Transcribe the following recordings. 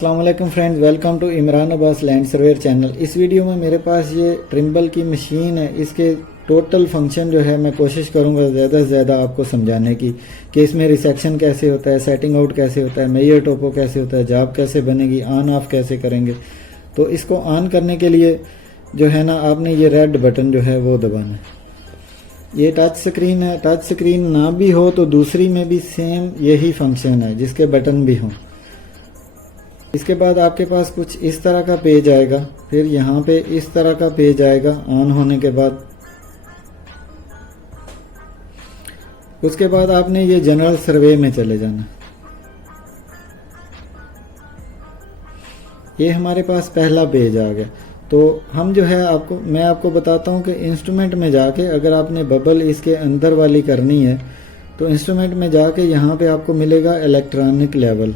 अस्सलामुअलैकुम friends, welcome to Imran Abbas land surveyor channel. इस video में मेरे पास ये ट्रिम्बल की मशीन है। इसके टोटल फंक्शन जो है मैं कोशिश करूंगा ज़्यादा से ज़्यादा आपको समझाने की कि इसमें रिसेक्शन कैसे होता है, सेटिंग आउट कैसे होता है, मेजर टोपो कैसे होता है, जॉब कैसे बनेगी, ऑन ऑफ कैसे करेंगे। तो इसको ऑन करने के लिए जो है ना, आपने ये रेड बटन जो है वो दबाना है। ये टच स्क्रीन है। टच स्क्रीन ना भी हो तो दूसरी में भी सेम यही फंक्शन है जिसके बटन भी हों। इसके बाद आपके पास कुछ इस तरह का पेज आएगा, फिर यहाँ पे इस तरह का पेज आएगा ऑन होने के बाद। उसके बाद आपने ये जनरल सर्वे में चले जाना। ये हमारे पास पहला पेज आ गया। तो हम जो है मैं आपको बताता हूँ कि इंस्ट्रूमेंट में जाके अगर आपने बबल इसके अंदर वाली करनी है तो इंस्ट्रूमेंट में जाके यहाँ पे आपको मिलेगा इलेक्ट्रॉनिक लेवल।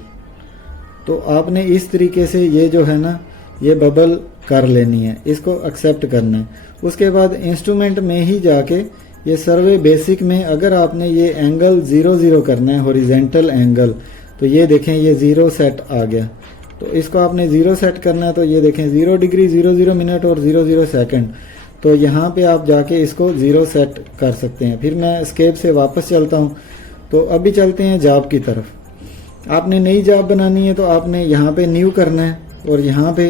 तो आपने इस तरीके से ये जो है ना, ये बबल कर लेनी है, इसको एक्सेप्ट करना है। उसके बाद इंस्ट्रूमेंट में ही जाके ये सर्वे बेसिक में अगर आपने ये एंगल 0 करना है, हॉरिजेंटल एंगल, तो ये देखें ये 0 सेट आ गया। तो इसको आपने 0 सेट करना है। तो ये देखें 0 डिग्री 00 मिनट और 00 सेकंड। तो यहाँ पे आप जाके इसको 0 सेट कर सकते हैं। फिर मैं एस्केप से वापस चलता हूँ। तो अभी चलते हैं जॉब की तरफ। आपने नई जॉब बनानी है तो आपने यहाँ पे न्यू करना है और यहाँ पे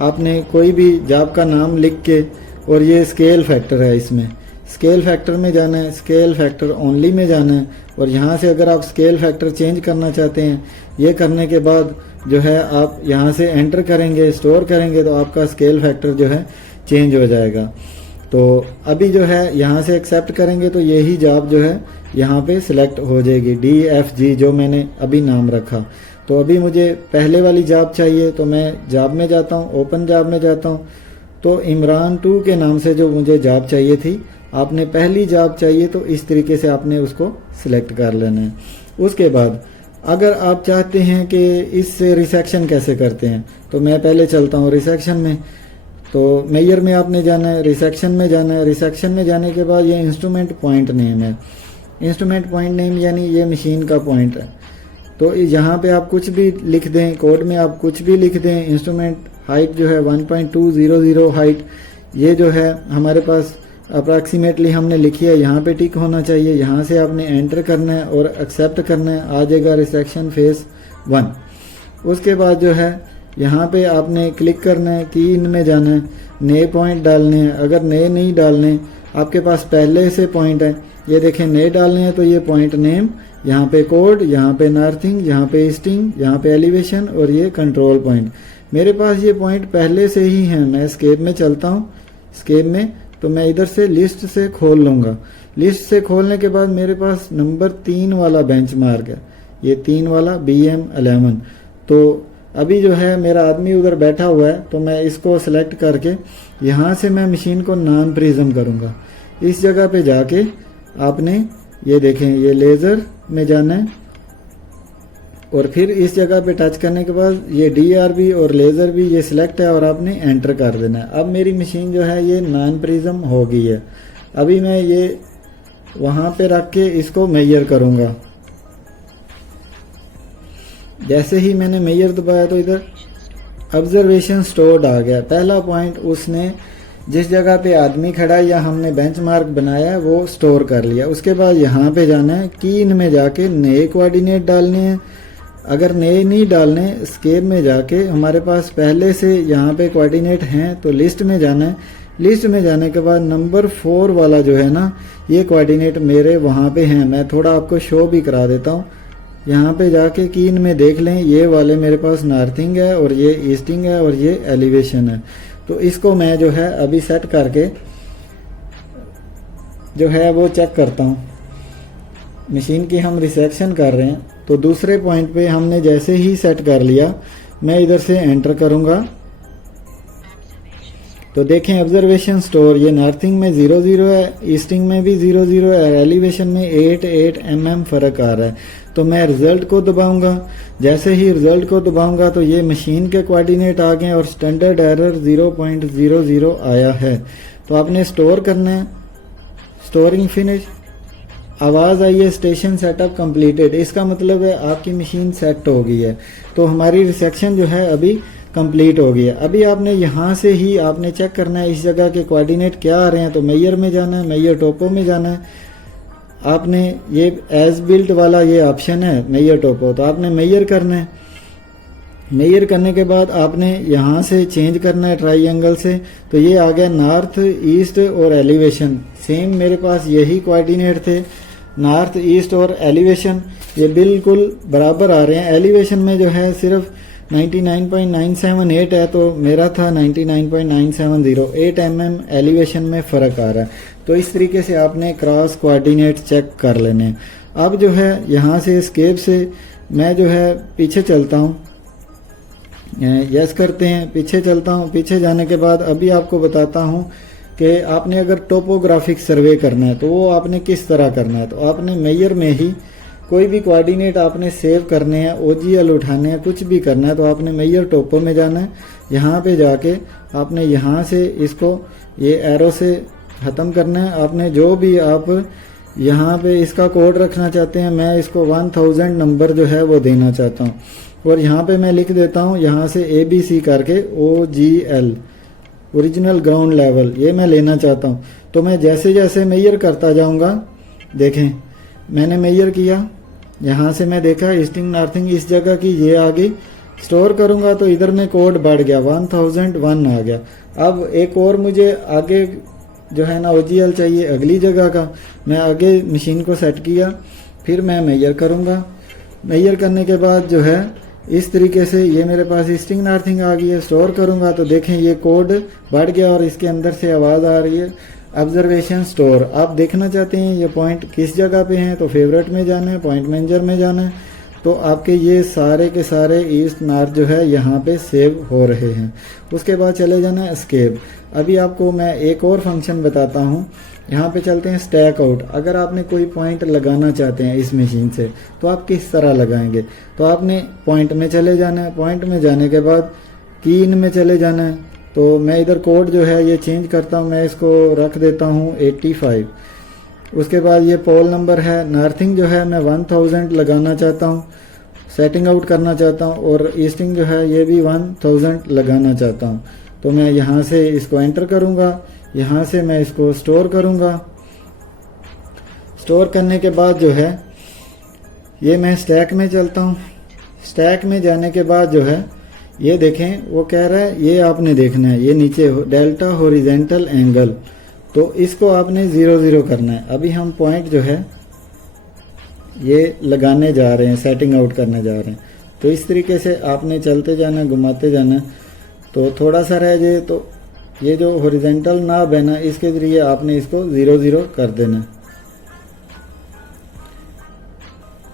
आपने कोई भी जॉब का नाम लिख के, और ये स्केल फैक्टर है, इसमें स्केल फैक्टर में जाना है, स्केल फैक्टर ओनली में जाना है। और यहाँ से अगर आप स्केल फैक्टर चेंज करना चाहते हैं, ये करने के बाद जो है आप यहाँ से एंटर करेंगे, स्टोर करेंगे, तो आपका स्केल फैक्टर जो है चेंज हो जाएगा। तो अभी जो है यहाँ से एक्सेप्ट करेंगे तो यही जॉब जो है यहाँ पे सिलेक्ट हो जाएगी, DFG जो मैंने अभी नाम रखा। तो अभी मुझे पहले वाली जॉब चाहिए, तो मैं जॉब में जाता हूँ, ओपन जॉब में जाता हूँ। तो इमरान 2 के नाम से जो मुझे जॉब चाहिए थी, आपने पहली जॉब चाहिए तो इस तरीके से आपने उसको सिलेक्ट कर लेना है। उसके बाद अगर आप चाहते हैं कि इससे रिसेक्शन कैसे करते हैं, तो मैं पहले चलता हूँ रिसेक्शन में। तो मेजर में आपने जाना है, रिसेक्शन में जाना है। रिसेक्शन में जाने के बाद ये इंस्ट्रूमेंट पॉइंट नेम है। इंस्ट्रूमेंट पॉइंट नेम यानी ये मशीन का पॉइंट है। तो यहाँ पे आप कुछ भी लिख दें, कोड में आप कुछ भी लिख दें। इंस्ट्रूमेंट हाइट जो है 1.200 हाइट, ये जो है हमारे पास अप्रॉक्सीमेटली हमने लिखी है, यहाँ पे टिक होना चाहिए। यहाँ से आपने एंटर करना है और एक्सेप्ट करना है, आ जाएगा रिसेक्शन फेज 1। उसके बाद जो है यहाँ पे आपने क्लिक करना है, की इन में जाना है, नए पॉइंट डालने हैं। अगर नए नहीं डालने, आपके पास पहले से पॉइंट है, ये देखें नए डालने हैं, तो ये पॉइंट नेम, यहाँ पे कोड, यहाँ पे नॉर्थिंग, यहाँ पे ईस्टिंग, यहाँ पे एलिवेशन और ये कंट्रोल पॉइंट। मेरे पास ये पॉइंट पहले से ही हैं। मैं स्केप में चलता हूँ। स्केप में तो मैं इधर से लिस्ट से खोल लूँगा। लिस्ट से खोलने के बाद मेरे पास नंबर 3 वाला बेंच मार्क है, ये 3 वाला BM11। तो अभी जो है मेरा आदमी उधर बैठा हुआ है, तो मैं इसको सेलेक्ट करके यहाँ से मैं मशीन को नॉन प्रिज्म करूँगा। इस जगह पे जाके आपने ये देखें, ये लेज़र में जाना है और फिर इस जगह पे टच करने के बाद ये DRB और लेज़र भी ये सिलेक्ट है और आपने एंटर कर देना है। अब मेरी मशीन जो है ये नॉन प्रिज्म हो गई है। अभी मैं ये वहाँ पे रख के इसको मेजर करूँगा। जैसे ही मैंने मेजर दबाया तो इधर ऑब्जर्वेशन स्टोर्ड आ गया। पहला पॉइंट उसने जिस जगह पे आदमी खड़ा है या हमने बेंचमार्क बनाया है वो स्टोर कर लिया। उसके बाद यहाँ पे जाना है, की इन में जाके नए कोऑर्डिनेट डालने हैं। अगर नए नहीं डालने, स्केप में जाके हमारे पास पहले से यहाँ पे कोऑर्डिनेट हैं, तो लिस्ट में जाना है। लिस्ट में जाने के बाद नंबर 4 वाला जो है ना, ये कोऑर्डिनेट मेरे वहाँ पे हैं। मैं थोड़ा आपको शो भी करा देता हूँ। यहाँ पे जाके की इन में देख लें, ये वाले मेरे पास नॉर्थिंग है और ये ईस्टिंग है और ये एलिवेशन है। तो इसको मैं जो है अभी सेट करके जो है वो चेक करता हूँ। मशीन की हम रिसेक्शन कर रहे हैं, तो दूसरे पॉइंट पे हमने जैसे ही सेट कर लिया, मैं इधर से एंटर करूँगा। तो देखें ऑब्जर्वेशन स्टोर, ये नॉर्थिंग में 00 है, ईस्टिंग में भी 00 है, एलिवेशन में 8 mm फ़र्क आ रहा है। तो मैं रिजल्ट को दबाऊंगा। जैसे ही रिजल्ट को दबाऊंगा तो ये मशीन के कोऑर्डिनेट आ गए और स्टैंडर्ड एरर 0.00 आया है। तो आपने स्टोर करना है, स्टोरिंग फिनिश। आवाज़ आई है स्टेशन सेटअप कंप्लीटेड, इसका मतलब है आपकी मशीन सेट हो गई है। तो हमारी रिसेक्शन जो है अभी कंप्लीट हो गई है। अभी आपने यहाँ से ही आपने चेक करना है इस जगह के कोऑर्डिनेट क्या आ रहे हैं। तो मेजर में जाना है, मेजर टोपो में जाना है। आपने ये एज बिल्ट वाला ये ऑप्शन है मेजर टोपो, तो आपने मेजर करना है। मेजर करने के बाद आपने यहाँ से चेंज करना है ट्राइंगल से। तो ये आ गया नॉर्थ ईस्ट और एलिवेशन, सेम मेरे पास यही कोऑर्डिनेट थे, नॉर्थ ईस्ट और एलिवेशन ये बिल्कुल बराबर आ रहे हैं। एलिवेशन में जो है सिर्फ 99.978 है, तो मेरा था 99.970, 8 mm एलिवेशन में फ़र्क आ रहा है। तो इस तरीके से आपने क्रॉस कोऑर्डिनेट चेक कर लेने हैं। अब जो है यहाँ से स्केप से मैं जो है पीछे चलता हूँ, यस करते हैं, पीछे चलता हूँ। पीछे जाने के बाद अभी आपको बताता हूँ कि आपने अगर टोपोग्राफिक सर्वे करना है तो वो आपने किस तरह करना है। तो आपने मेजर में ही कोई भी कोऑर्डिनेट आपने सेव करने हैं, ओजीएल उठाने हैं, कुछ भी करना है, तो आपने मेजर टोपो में जाना है। यहाँ पे जाके आपने यहाँ से इसको ये एरो से ख़त्म करना है। आपने जो भी आप यहाँ पे इसका कोड रखना चाहते हैं, मैं इसको 1000 नंबर जो है वो देना चाहता हूँ, और यहाँ पे मैं लिख देता हूँ यहाँ से ABC करके OGL ओरिजिनल ग्राउंड लेवल ये मैं लेना चाहता हूँ। तो मैं जैसे जैसे मेजर करता जाऊँगा, देखें मैंने मेजर किया, यहाँ से मैं देखा ईस्टिंग नॉर्थिंग इस जगह की ये आ गई। स्टोर करूँगा तो इधर में कोड बढ़ गया, 1001 आ गया। अब एक और मुझे आगे जो है ना OGL चाहिए अगली जगह का। मैं आगे मशीन को सेट किया, फिर मैं मेजर करूँगा। मेजर करने के बाद जो है इस तरीके से ये मेरे पास ईस्टिंग नॉर्थिंग आ गई है। स्टोर करूँगा तो देखें ये कोड बढ़ गया और इसके अंदर से आवाज़ आ रही है ऑब्जर्वेशन स्टोर। आप देखना चाहते हैं ये पॉइंट किस जगह पे हैं, तो फेवरेट में जाना है, पॉइंट मैनेजर में जाना है। तो आपके ये सारे के सारे ईस्ट नॉर्थ जो है यहाँ पे सेव हो रहे हैं। उसके बाद चले जाना है एस्केप। अभी आपको मैं एक और फंक्शन बताता हूँ। यहाँ पे चलते हैं स्टैक आउट। अगर आपने कोई पॉइंट लगाना चाहते हैं इस मशीन से तो आप किस तरह लगाएंगे। तो आपने पॉइंट में चले जाना है। पॉइंट में जाने के बाद की इन में चले जाना है। तो मैं इधर कोड जो है ये चेंज करता हूँ, मैं इसको रख देता हूँ 85। उसके बाद ये पोल नंबर है, नॉर्थिंग जो है मैं 1000 लगाना चाहता हूँ, सेटिंग आउट करना चाहता हूँ, और ईस्टिंग जो है ये भी 1000 लगाना चाहता हूँ। तो मैं यहाँ से इसको एंटर करूँगा, यहाँ से मैं इसको स्टोर करूँगा। स्टोर करने के बाद जो है ये मैं स्टैक में चलता हूँ। स्टैक में जाने के बाद जो है ये देखें वो कह रहा है ये आपने देखना है, ये नीचे डेल्टा हॉरिजेंटल एंगल, तो इसको आपने 00 करना है। अभी हम पॉइंट जो है ये लगाने जा रहे हैं, सेटिंग आउट करने जा रहे हैं। तो इस तरीके से आपने चलते जाना, घुमाते जाना। तो थोड़ा सा रह जाए तो ये जो हॉरिजेंटल नाब है ना, इसके जरिए आपने इसको 00 कर देना।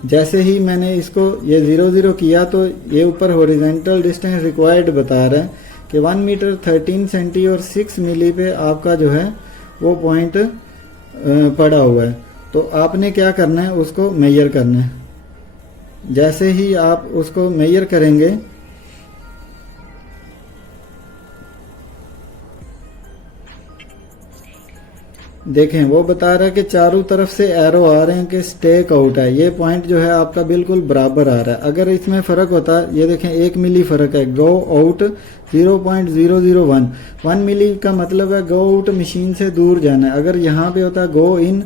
जैसे ही मैंने इसको ये 00 किया तो ये ऊपर हॉरिजेंटल डिस्टेंस रिक्वायर्ड बता रहा है कि 1 मीटर 13 सेंटी और 6 मिली पे आपका जो है वो पॉइंट पड़ा हुआ है। तो आपने क्या करना है, उसको मेजर करना है। जैसे ही आप उसको मेजर करेंगे देखें वो बता रहा है कि चारों तरफ से एरो आ रहे हैं कि स्टेक आउट है। ये पॉइंट जो है आपका बिल्कुल बराबर आ रहा है। अगर इसमें फ़र्क होता, ये देखें 1 मिली फ़र्क है, गो आउट 0.001। 1 मिली का मतलब है गो आउट मशीन से दूर जाना है। अगर यहाँ पे होता गो इन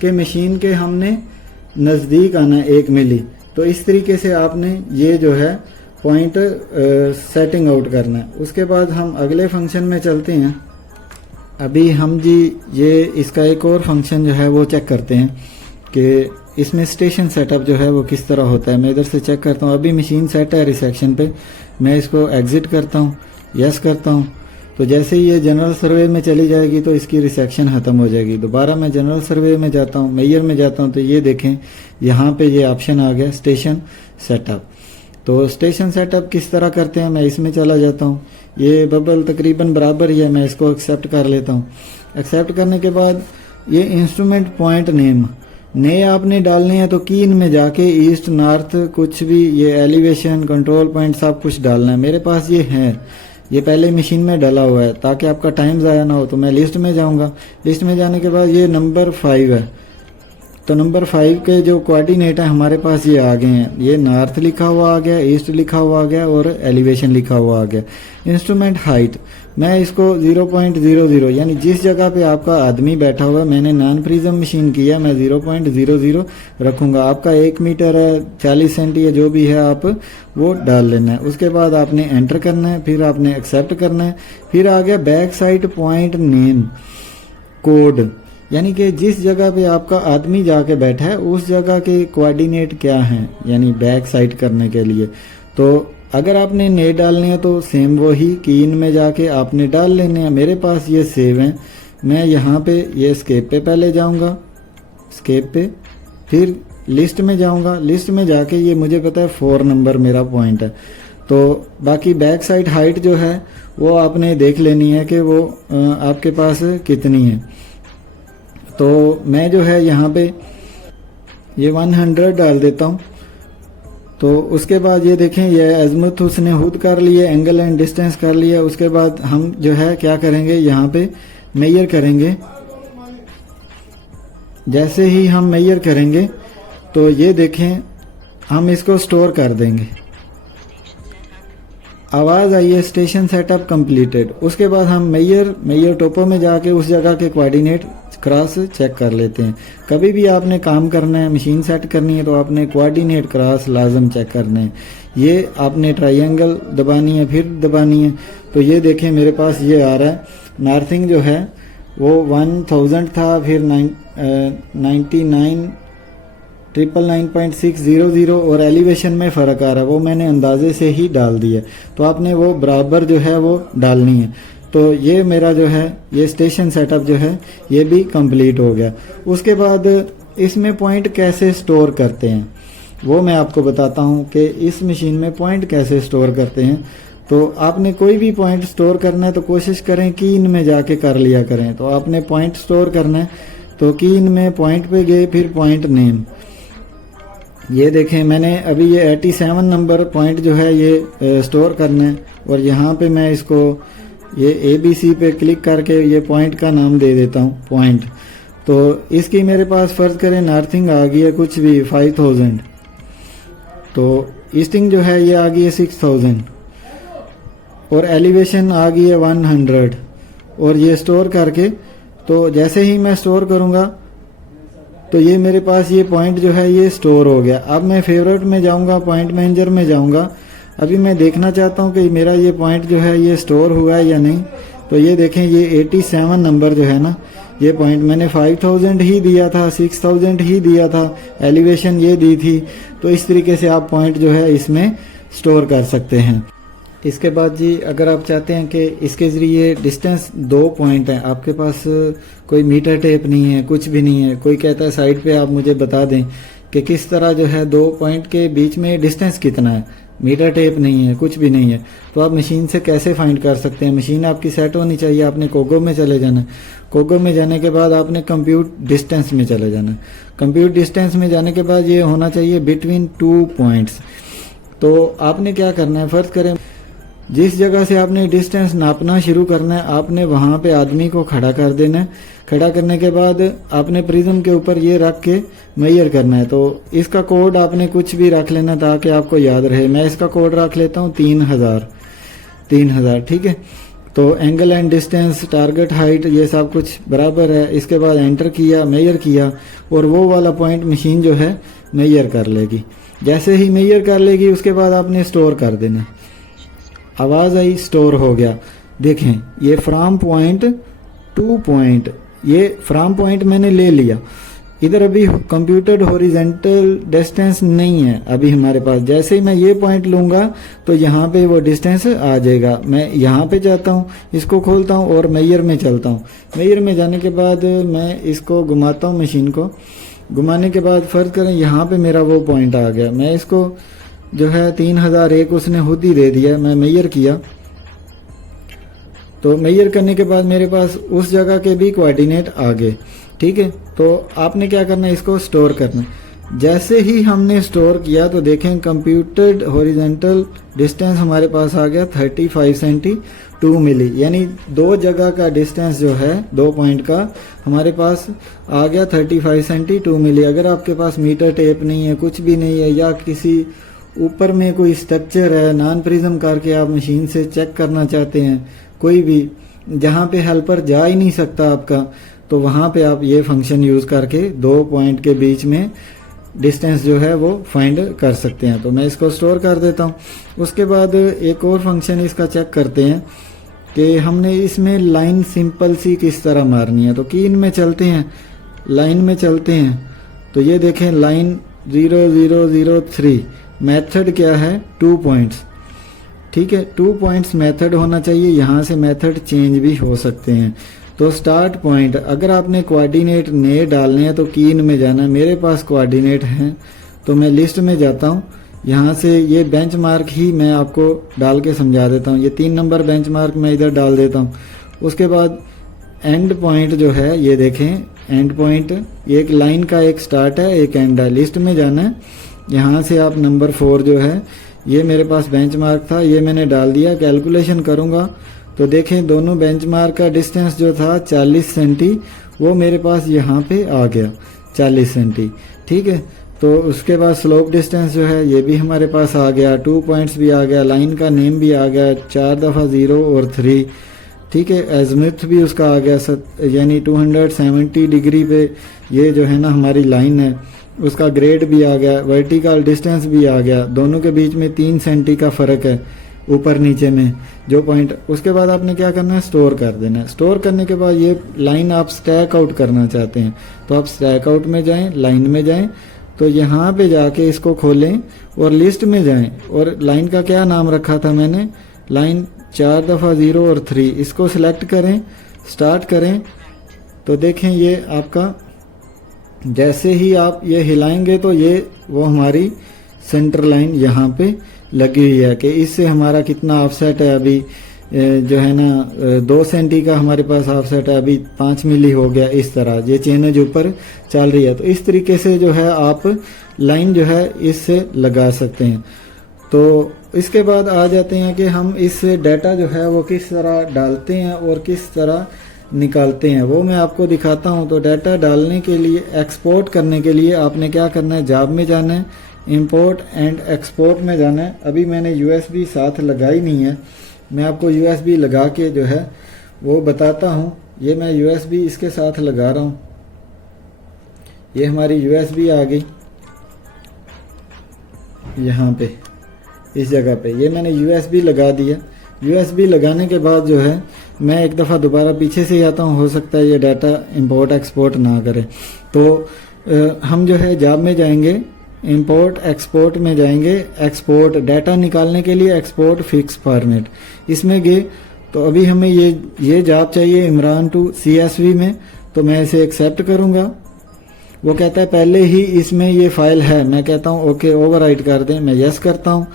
के मशीन के हमने नज़दीक आना है 1 मिली। तो इस तरीके से आपने ये जो है पॉइंट सेटिंग आउट करना है। उसके बाद हम अगले फंक्शन में चलते हैं। अभी हम जी ये इसका एक और फंक्शन जो है वो चेक करते हैं कि इसमें स्टेशन सेटअप जो है वो किस तरह होता है। मैं इधर से चेक करता हूँ। अभी मशीन सेट है रिसेक्शन पे, मैं इसको एग्जिट करता हूँ, यस करता हूँ। तो जैसे ही ये जनरल सर्वे में चली जाएगी तो इसकी रिसेक्शन ख़त्म हो जाएगी। दोबारा मैं जनरल सर्वे में जाता हूँ, मेजर में जाता हूँ, तो ये देखें यहाँ पे ये ऑप्शन आ गया स्टेशन सेटअप। तो स्टेशन सेटअप किस तरह करते हैं, मैं इसमें चला जाता हूँ। ये बबल तकरीबन बराबर ही है, मैं इसको एक्सेप्ट कर लेता हूँ। एक्सेप्ट करने के बाद ये इंस्ट्रूमेंट पॉइंट नेम नए आपने डालने हैं, तो की इन में जाके ईस्ट नॉर्थ कुछ भी ये एलिवेशन कंट्रोल पॉइंट सब कुछ डालना है। मेरे पास ये है, ये पहले मशीन में डाला हुआ है ताकि आपका टाइम ज़ाया ना हो। तो मैं लिस्ट में जाऊँगा, लिस्ट में जाने के बाद ये नंबर 5 है, तो नंबर 5 के जो कोऑर्डिनेट है हमारे पास ये आ गए हैं। ये नॉर्थ लिखा हुआ आ गया, ईस्ट लिखा हुआ आ गया और एलिवेशन लिखा हुआ आ गया। इंस्ट्रूमेंट हाइट मैं इसको 0.00 यानी जिस जगह पे आपका आदमी बैठा हुआ है, मैंने नॉन प्रिज्म मशीन किया, मैं 0.00 रखूंगा। आपका 1 मीटर है, 40 सेंटी है, जो भी है आप वो डाल लेना है। उसके बाद आपने एंटर करना है, फिर आपने एक्सेप्ट करना है। फिर आ गया back side point name code, यानी कि जिस जगह पे आपका आदमी जाके बैठा है उस जगह के कोऑर्डिनेट क्या हैं, यानी बैक साइड करने के लिए। तो अगर आपने नए डालने हैं तो सेम वही कीन में जाके आपने डाल लेने हैं। मेरे पास ये सेव हैं, मैं यहाँ पे ये स्केप पे पहले जाऊँगा, स्केप पे, फिर लिस्ट में जाऊँगा। लिस्ट में जाके ये मुझे पता है 4 नंबर मेरा पॉइंट है। तो बाकी बैक साइड हाइट जो है वो आपने देख लेनी है कि वो आपके पास कितनी है। तो मैं जो है यहाँ पे ये 100 डाल देता हूँ। तो उसके बाद ये देखें, ये अजमत उसने खुद कर लिए, एंगल एंड डिस्टेंस कर लिया। उसके बाद हम जो है क्या करेंगे, यहाँ पे मेजर करेंगे। जैसे ही हम मेजर करेंगे तो ये देखें हम इसको स्टोर कर देंगे। आवाज़ आई है स्टेशन सेटअप कंप्लीटेड। उसके बाद हम मेजर टोपो में जाके उस जगह के कोऑर्डिनेट क्रॉस चेक कर लेते हैं। कभी भी आपने काम करना है, मशीन सेट करनी है, तो आपने कोऑर्डिनेट क्रॉस लाजम चेक करने हैं। ये आपने ट्रायंगल दबानी है, फिर दबानी है। तो ये देखें मेरे पास ये आ रहा है, नॉर्थिंग जो है वो 1000 था, फिर 99,999.600 और एलिवेशन में फ़र्क आ रहा है, वो मैंने अंदाजे से ही डाल दिया। तो आपने वो बराबर जो है वो डालनी है। तो ये मेरा जो है ये स्टेशन सेटअप जो है ये भी कंप्लीट हो गया। उसके बाद इसमें पॉइंट कैसे स्टोर करते हैं वो मैं आपको बताता हूँ कि इस मशीन में पॉइंट कैसे स्टोर करते हैं। तो आपने कोई भी पॉइंट स्टोर करना है तो कोशिश करें कि इनमें जाके कर लिया करें। तो आपने पॉइंट स्टोर करना है तो की इनमें पॉइंट पे गए, फिर पॉइंट नेम। ये देखें मैंने अभी ये 87 नंबर पॉइंट जो है ये स्टोर करना है। और यहाँ पे मैं इसको ये ABC पे क्लिक करके ये पॉइंट का नाम दे देता हूँ पॉइंट। तो इसकी मेरे पास फर्ज करें नॉर्थिंग आ गई है कुछ भी 5000, तो ईस्टिंग जो है ये आ गई है 6000 और एलिवेशन आ गई है 100। और ये स्टोर करके, तो जैसे ही मैं स्टोर करूँगा तो ये मेरे पास ये पॉइंट जो है ये स्टोर हो गया। अब मैं फेवरेट में जाऊँगा, पॉइंट मैनेजर में जाऊँगा। अभी मैं देखना चाहता हूँ कि मेरा ये पॉइंट जो है ये स्टोर हुआ है या नहीं। तो ये देखें ये 87 नंबर जो है ना, ये पॉइंट मैंने 5000 ही दिया था, 6000 ही दिया था, एलिवेशन ये दी थी। तो इस तरीके से आप पॉइंट जो है इसमें स्टोर कर सकते हैं। इसके बाद जी अगर आप चाहते हैं कि इसके ज़रिए डिस्टेंस 2 पॉइंट हैं, आपके पास कोई मीटर टेप नहीं है, कुछ भी नहीं है, कोई कहता है साइड पे आप मुझे बता दें कि किस तरह जो है 2 पॉइंट के बीच में डिस्टेंस कितना है, मीटर टेप नहीं है, कुछ भी नहीं है, तो आप मशीन से कैसे फाइंड कर सकते हैं। मशीन आपकी सेट होनी चाहिए। आपने कोगो में चले जाना है। कोगो में जाने के बाद आपने कंप्यूट डिस्टेंस में चले जाना है। कंप्यूट डिस्टेंस में जाने के बाद ये होना चाहिए बिटवीन 2 पॉइंट्स। तो आपने क्या करना है, फर्ज करें जिस जगह से आपने डिस्टेंस नापना शुरू करना है आपने वहाँ पे आदमी को खड़ा कर देना है। खड़ा करने के बाद आपने प्रिज्म के ऊपर ये रख के मेजर करना है। तो इसका कोड आपने कुछ भी रख लेना ताकि आपको याद रहे। मैं इसका कोड रख लेता हूँ 3000, ठीक है। तो angle and distance, target height, ये सब कुछ बराबर है। इसके बाद एंटर किया, मेजर किया और वो वाला पॉइंट मशीन जो है मेजर कर लेगी। जैसे ही मेजर कर लेगी उसके बाद आपने स्टोर कर देना। आवाज़ आई, स्टोर हो गया। देखें ये फ्रॉम पॉइंट टू पॉइंट, ये फ्रॉम पॉइंट मैंने ले लिया। इधर अभी कंप्यूटेड हॉरिजॉन्टल डिस्टेंस नहीं है अभी हमारे पास। जैसे ही मैं ये पॉइंट लूँगा तो यहाँ पे वो डिस्टेंस आ जाएगा। मैं यहाँ पे जाता हूँ, इसको खोलता हूँ और मेजर में चलता हूँ। मेजर में जाने के बाद मैं इसको घुमाता हूँ, मशीन को घुमाने के बाद फर्ज करें यहाँ पे मेरा वो पॉइंट आ गया। मैं इसको जो है 3001 उसने खुद ही दे दिया। मैं मेजर किया, तो मेजर करने के बाद मेरे पास उस जगह के भी कोऑर्डिनेट आ गए, ठीक है। तो आपने क्या करना है, इसको स्टोर करना है। जैसे ही हमने स्टोर किया तो देखें कंप्यूटेड हॉरिजॉन्टल डिस्टेंस हमारे पास आ गया 35 सेंटी 2 मिली, यानी दो जगह का डिस्टेंस जो है 2 पॉइंट का हमारे पास आ गया 35 सेंटी 2 मिली। अगर आपके पास मीटर टेप नहीं है, कुछ भी नहीं है, या किसी ऊपर में कोई स्ट्रक्चर है नॉन प्रिज्म करके आप मशीन से चेक करना चाहते हैं, कोई भी जहाँ पे हेल्पर जा ही नहीं सकता आपका, तो वहाँ पे आप ये फंक्शन यूज़ करके 2 पॉइंट के बीच में डिस्टेंस जो है वो फाइंड कर सकते हैं। तो मैं इसको स्टोर कर देता हूँ। उसके बाद एक और फंक्शन इसका चेक करते हैं कि हमने इसमें लाइन सिंपल सी किस तरह मारनी है। तो कीन में चलते हैं, लाइन में चलते हैं, तो ये देखें लाइन 0003 मेथड क्या है 2 पॉइंट्स, ठीक है 2 पॉइंट्स मेथड होना चाहिए। यहाँ से मेथड चेंज भी हो सकते हैं। तो स्टार्ट पॉइंट अगर आपने कोऑर्डिनेट नए डालने हैं तो कीन में जाना है। मेरे पास कोऑर्डिनेट हैं तो मैं लिस्ट में जाता हूँ। यहाँ से ये बेंचमार्क ही मैं आपको डाल के समझा देता हूँ। ये 3 नंबर बेंचमार्क मैं इधर डाल देता हूँ। उसके बाद एंड पॉइंट जो है ये देखें, एंड पॉइंट एक लाइन का एक स्टार्ट है एक एंड है। लिस्ट में जाना है, यहाँ से आप नंबर 4 जो है ये मेरे पास बेंचमार्क था, ये मैंने डाल दिया। कैलकुलेशन करूँगा तो देखें दोनों बेंचमार्क का डिस्टेंस जो था 40 सेंटी वो मेरे पास यहाँ पे आ गया 40 सेंटी, ठीक है। तो उसके बाद स्लोप डिस्टेंस जो है ये भी हमारे पास आ गया, 2 पॉइंट्स भी आ गया, लाइन का नेम भी आ गया, 4 दफ़ा 0 और 3, ठीक है। एजमिथ भी उसका आ गया, यानी 270 डिग्री पे ये जो है ना हमारी लाइन है उसका ग्रेड भी आ गया, वर्टिकल डिस्टेंस भी आ गया। दोनों के बीच में 3 सेंटी का फ़र्क है ऊपर नीचे में जो पॉइंट। उसके बाद आपने क्या करना है स्टोर कर देना है। स्टोर करने के बाद ये लाइन आप स्टैक आउट करना चाहते हैं तो आप स्टैक आउट में जाएं, लाइन में जाएं, तो यहाँ पे जाके इसको खोलें और लिस्ट में जाएं। और लाइन का क्या नाम रखा था मैंने, लाइन 4 दफ़ा 0 और 3, इसको सिलेक्ट करें, स्टार्ट करें। तो देखें ये आपका जैसे ही आप ये हिलाएंगे तो ये वो हमारी सेंटर लाइन यहाँ पे लगी हुई है कि इससे हमारा कितना ऑफसेट है। अभी जो है ना 2 सेंटी का हमारे पास ऑफसेट है, अभी 5 मिली हो गया। इस तरह ये चेन ऊपर चल रही है। तो इस तरीके से जो है आप लाइन जो है इससे लगा सकते हैं। तो इसके बाद आ जाते हैं कि हम इस डाटा जो है वो किस तरह डालते हैं और किस तरह निकालते हैं, वो मैं आपको दिखाता हूं। तो डाटा डालने के लिए, एक्सपोर्ट करने के लिए आपने क्या करना है, जॉब में जाना है, इंपोर्ट एंड एक्सपोर्ट में जाना है। अभी मैंने यूएसबी साथ लगाई नहीं है, मैं आपको यूएसबी लगा के जो है वो बताता हूं। ये मैं यूएसबी इसके साथ लगा रहा हूं, ये हमारी यूएसबी आ गई यहाँ पे इस जगह पे, ये मैंने यूएसबी लगा दिया। यूएसबी लगाने के बाद जो है मैं एक दफ़ा दोबारा पीछे से आता हूँ, हो सकता है ये डाटा इंपोर्ट एक्सपोर्ट ना करे। तो हम जो है जॉब में जाएंगे, इंपोर्ट एक्सपोर्ट में जाएंगे, एक्सपोर्ट डाटा निकालने के लिए एक्सपोर्ट फिक्स फॉर्मेट इसमें गए। तो अभी हमें ये जॉब चाहिए इमरान टू CSV में, तो मैं इसे एक्सेप्ट करूँगा। वो कहता है पहले ही इसमें ये फाइल है, मैं कहता हूँ ओके ओवरराइट कर दें, मैं यस करता हूँ।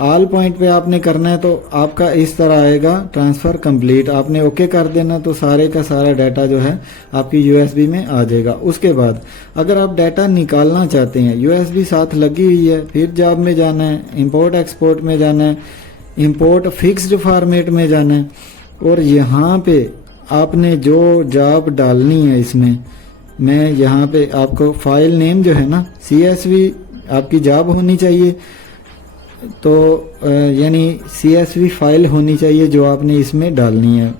ऑल पॉइंट पे आपने करना है तो आपका इस तरह आएगा ट्रांसफ़र कंप्लीट, आपने ओके कर देना तो सारे का सारा डाटा जो है आपकी यूएसबी में आ जाएगा। उसके बाद अगर आप डाटा निकालना चाहते हैं, यूएसबी साथ लगी हुई है, फिर जॉब में जाना है, इंपोर्ट एक्सपोर्ट में जाना है, इंपोर्ट फिक्स्ड फॉर्मेट में जाना है, और यहाँ पे आपने जो जॉब डालनी है इसमें मैं यहाँ पे आपको फाइल नेम जो है ना CSV आपकी जॉब होनी चाहिए, तो यानी CSV फाइल होनी चाहिए जो आपने इसमें डालनी है।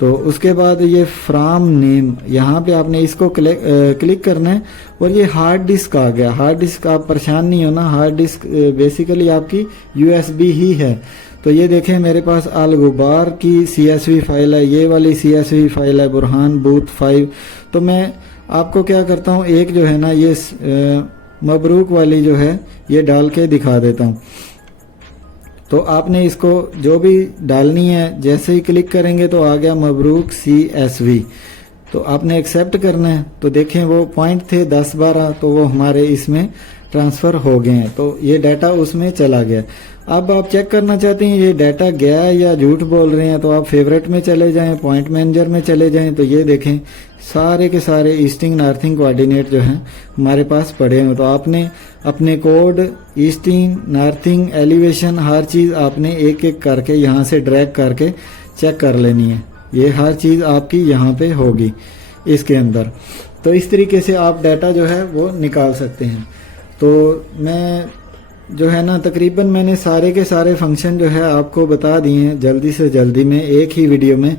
तो उसके बाद ये फ्रॉम नेम यहाँ पे आपने इसको क्लिक करना है और ये हार्ड डिस्क आ गया। हार्ड डिस्क आप परेशान नहीं होना, हार्ड डिस्क बेसिकली आपकी USB ही है। तो ये देखें मेरे पास अल गुबार की CSV फाइल है, ये वाली CSV फाइल है बुरहान बूथ 5। तो मैं आपको क्या करता हूँ, एक जो है ना ये मबरूक वाली जो है ये डाल के दिखा देता हूँ। तो आपने इसको जो भी डालनी है जैसे ही क्लिक करेंगे तो आ गया मबरूक CSV, तो आपने एक्सेप्ट करना है। तो देखें वो पॉइंट थे 10-12, तो वो हमारे इसमें ट्रांसफ़र हो गए हैं, तो ये डाटा उसमें चला गया। अब आप चेक करना चाहते हैं ये डाटा गया है या झूठ बोल रहे हैं, तो आप फेवरेट में चले जाएं, पॉइंट मैनेजर में चले जाएं, तो ये देखें सारे के सारे ईस्टिंग नॉर्थिंग कोऑर्डिनेट जो हैं हमारे पास पड़े हैं। तो आपने अपने कोड, ईस्टिंग, नॉर्थिंग, एलिवेशन, हर चीज़ आपने एक एक करके यहाँ से ड्रैग करके चेक कर लेनी है। ये हर चीज़ आपकी यहाँ पे होगी इसके अंदर। तो इस तरीके से आप डाटा जो है वो निकाल सकते हैं। तो मैं जो है ना तकरीबन मैंने सारे के सारे फंक्शन जो है आपको बता दिए हैं जल्दी से जल्दी में एक ही वीडियो में।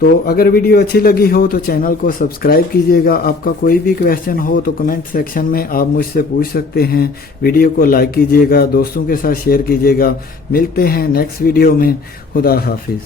तो अगर वीडियो अच्छी लगी हो तो चैनल को सब्सक्राइब कीजिएगा। आपका कोई भी क्वेश्चन हो तो कमेंट सेक्शन में आप मुझसे पूछ सकते हैं। वीडियो को लाइक कीजिएगा, दोस्तों के साथ शेयर कीजिएगा। मिलते हैं नेक्स्ट वीडियो में। खुदा हाफिज़।